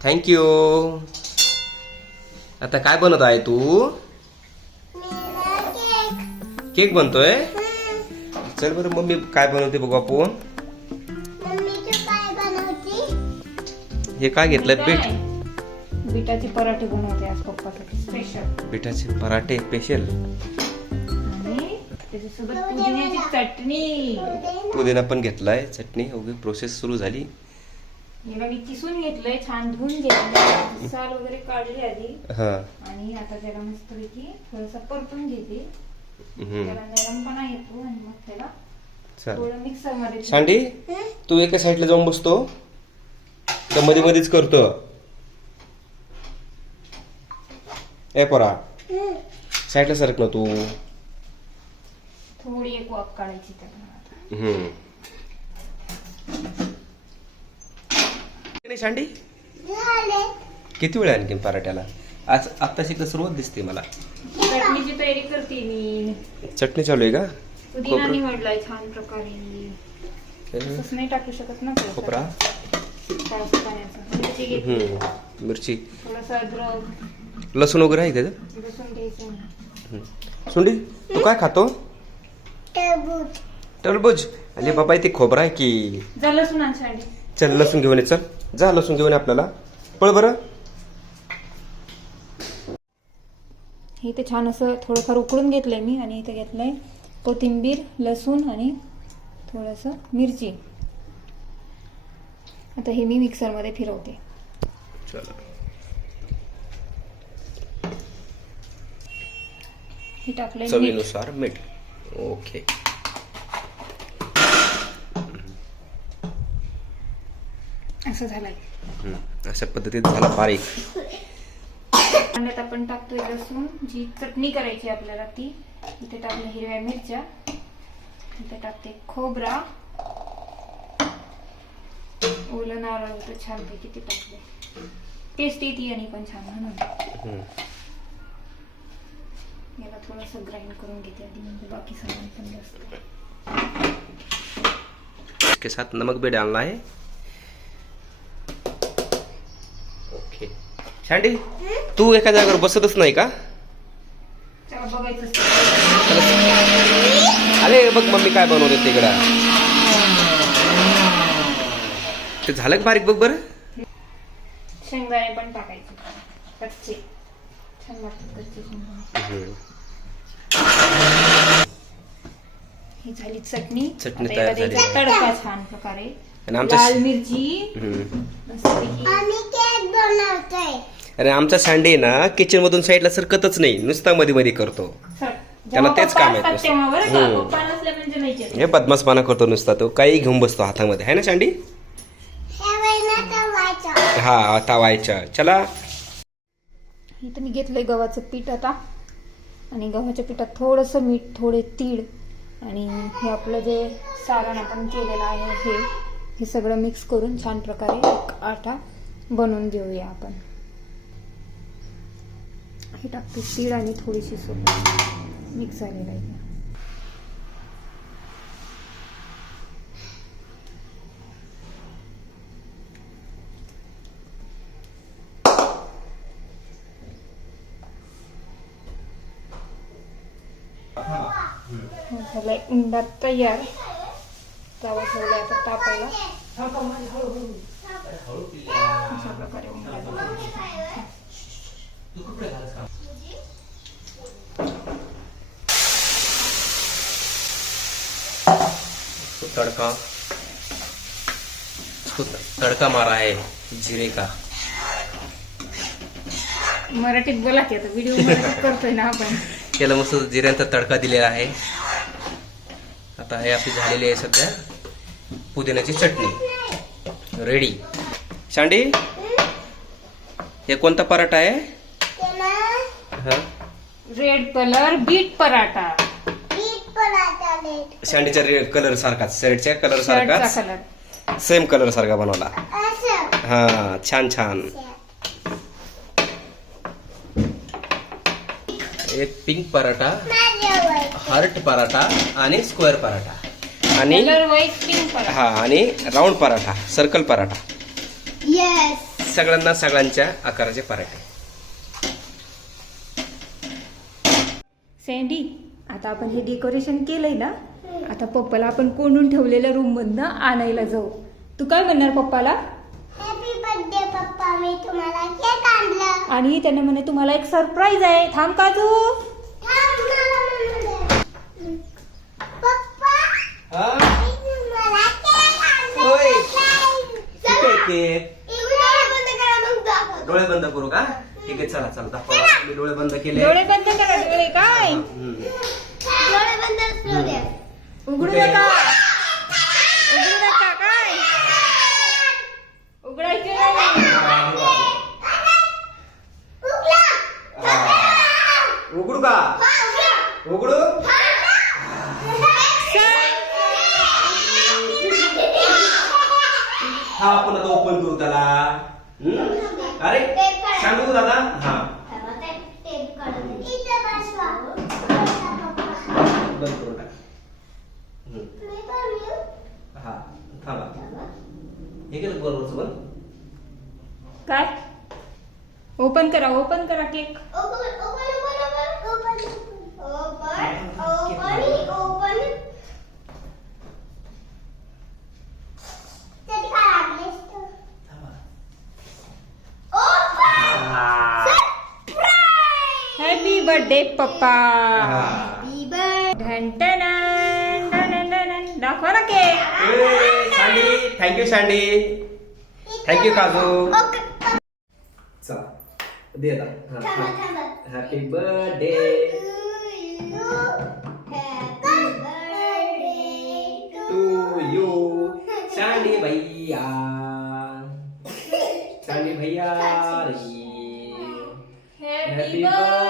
Thank you आता काय बनवत आहे तू? केक बनतोय? चल बरं मम्मी काय बनवते बघू आपण. हे काय घेतलं पीठ बिटाचे पराठे बनवते आज पप्पासाठी. स्पेशल पिठाचे पराठे स्पेशल आणि त्याच्यासोबत पुदिन्याची चटणी. पुदिना पण घेतलाय चटणी. वगैरे प्रोसेस सुरू झाली. मी किसून घेतलंय छान धुवून घेतलंय. साल वगैरे काढली आधी. हा. आणि आता त्याला मस्तपैकी थोडस परतून घेते. त्याला नरमपणा येतो आणि मग त्याला थोडं मिक्सरमध्ये शांडी तू एका साईडला जाऊन बसतो. तर मध्ये मध्येच करतो. ए पोरा. साईडला सरक ना तू. थोडी एक वाफ काढायची त्याला. हम्म. नाही शांडी? किती वेळ आणखी पराठ्याला? आज आत्ता शिकता सुरुवात दिसते मला. चटणीची तयारी करते मी. चटणी चालू आहे का? पुदिना खोबरं? निवडलाय छान प्रकारे. हम्म. तसंच नाही टाकू शकत ना. खोबरा. पाण्याचं. मिरची घेतली हम्म. मिरची. थोडंसं अद्रक. लसूण वगैरे आहे का त्याचं? लसूण घ्यायचं हम्म. सुंडी तू काय खातो? टरबूज. अरे बाबा ते खोबरा आहे की? जा लसूण आणसाठी चल लसूण घेऊन ये चल. जा लसूण घेऊन ये आपल्याला. पळ बरं. हे इथे छान असं थोडंफार उकळून घेतलंय मी आणि इथे घेतलंय कोथिंबीर लसूण आणि थोडंसं मिरची. आता हे मी मिक्सरमध्ये फिरवते. चल. हे टाकलंय मीठ. चवीनुसार मीठ. ओके. असं झालंय. अशा पद्धतीत झाला बारीक अंड्यात आपण टाकतोय लसूण जी चटणी करायची आपल्याला ती. इथे टाकल्या हिरव्या मिरच्या. इथे टाकते खोबरा. ओलं नारळ होतं छानपैकी ते टाकले. टेस्ट येते आणि पण छान म्हणून. याला थोडंसं ग्राइंड करून घेते आधी म्हणजे बाकी सामान पण जास्त. इसके साथ नमक भी डालना है। शांडी तू एका जागेवर बसतच नाही का. अरे बघ मम्मी काय बनवते तिकडं. ते झालं का बारीक? बघ बरं. शेंगदाणे पण टाकायचे. कच्चे. छान वाटतात कच्चे शेंगदाणे. ही झाली चटणी. चटणी तयार झाली. तडका छान प्रकारे. आणि आमच्या लाल मिरची. हम्म. मस्तपैकी आम्ही केक बनवतोय. आणि आमचा सांडे ना किचन मधून साईडला सरकतच नाही. नुसता मध्ये मध्ये करतो. सर, त्याला जेव्हा तेच पप्पा काम आहे असतात नुसतं. तेव्हा बरं का? हम्म. पप्पा नसले म्हणजे नाही केलं. हे बदमासपणा करतो नुसता तो. काही घेऊन बसतो हातामध्ये. है ना हे व्हायचा हा आता व्हायच्या चला. इथं मी घेतलंय गव्हाचं पीठ आता. आणि गव्हाच्या पिठात थोडंसं मीठ थोडे तीळ. आणि हे आपलं जे सारण आपण केलेलं आहे हे हे सगळं मिक्स करून छान प्रकारे एक आटा बनवून घेऊया आपण. हे टाकते तीळ आणि थोडीशी सोप मिक्स झालेलं आहे. तयार. तवा ठेवला आता तापायला. अशा प्रकारे तड़का। उसको तड़का मारा है जीरे का। मराठीत बोला की आता व्हिडिओ करतोय ना आपण. त्याला मस्त जिऱ्यांचा तडका दिलेला आहे. आता हे आपली झालेली आहे सध्या. पुदिन्याची चटणी. रेडी शांडी? हे कोणता पराठा आहे? हा. Red colour beet paratha. शांडीच्या colour सारखाच शर्टच्या कलर सारखाच. सेम कलर सारखा बनवला. हा छान छान. एक पिंक पराठा हार्ट पराठा आणि स्क्वेअर पराठा. आणि हा आणि round paratha circle paratha. Yes सगळ्यांना सगळ्यांच्या आकाराचे पराठे. सँडी आता आपण हे डेकोरेशन केलंय ना? आता पप्पाला आपण कोंडून ठेवलेल्या रूम मधनं आणायला जाऊ. तू काय म्हणणार पप्पाला? हॅपी बर्थडे पप्पा. मी तुम्हाला केक आणला. आणि त्याने म्हणे तुम्हाला एक सरप्राईज आहे. थांब काजू थांब मला म्हणू दे. पप्पा मी तुम्हाला केक आणला होय. दाखव. डोळे बंद करू का? ठीक आहे चला चला दाखवा. मी डोळे बंद केले. डोळे बंद करा डोळे काय? हम्म. डोळे बंद असू द्या. उघडू कुठे? नका. उघडू नका काय? उघडायचे नाही. उघडा. उघडू. का? हा, उघडा. हा आपण आता ओपन करू त्याला हम्म? अरे सांगू दादा हा. बंद करू टाक? हा थांबा हे केलं बरोबरच बंद काय ओपन करा ओपन करा cake open, open, open, open, open. Open, open, birthday पप्पा हा. Happy birthday. ढन टनन, टनन टनन. दाखवा ना cake A, Sandy thank you Sandy thank you Kaju okay. चला दे आता थांबा, थांबा. Happy birthday Happy birthday to to you Sandy भैया सँडी भैया रे हॅपी बर्थडे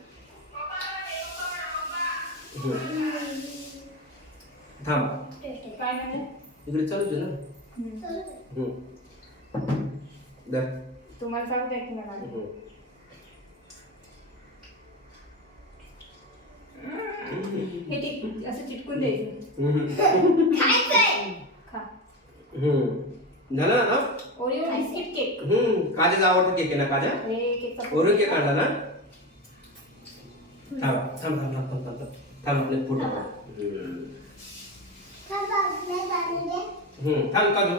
थांब. इकडे चालू ना. दर तुम्हाला सांगू द्या की मला. हे टिक असं चिटकून द्यायचं. झालं ना? ओरिओ बिस्किट केक हम्म. काजाचा आवडतो केक आहे ना काजा? हे केकचा ओरिओ केक आणला ना? थांब थांब थांब थांब थांब थांब. थांब आपले फोटो हम्म. थांबा, नाही चालू काजू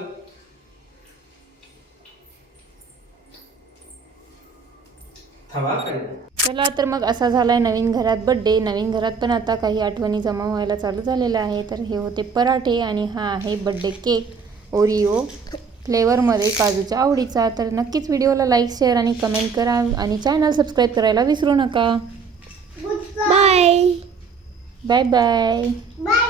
थांबा तर मग असा झालाय नवीन घरात बड्डे नवीन घरात पण आता काही आठवणी जमा व्हायला चालू झालेल्या आहे तर हे होते पराठे आणि हा आहे बड्डे केक ओरिओ फ्लेवरमध्ये काजूच्या आवडीचा. तर नक्कीच व्हिडिओला लाईक शेअर आणि कमेंट करा. आणि चॅनल सबस्क्राईब करायला विसरू नका. Goodbye. Bye bye Bye.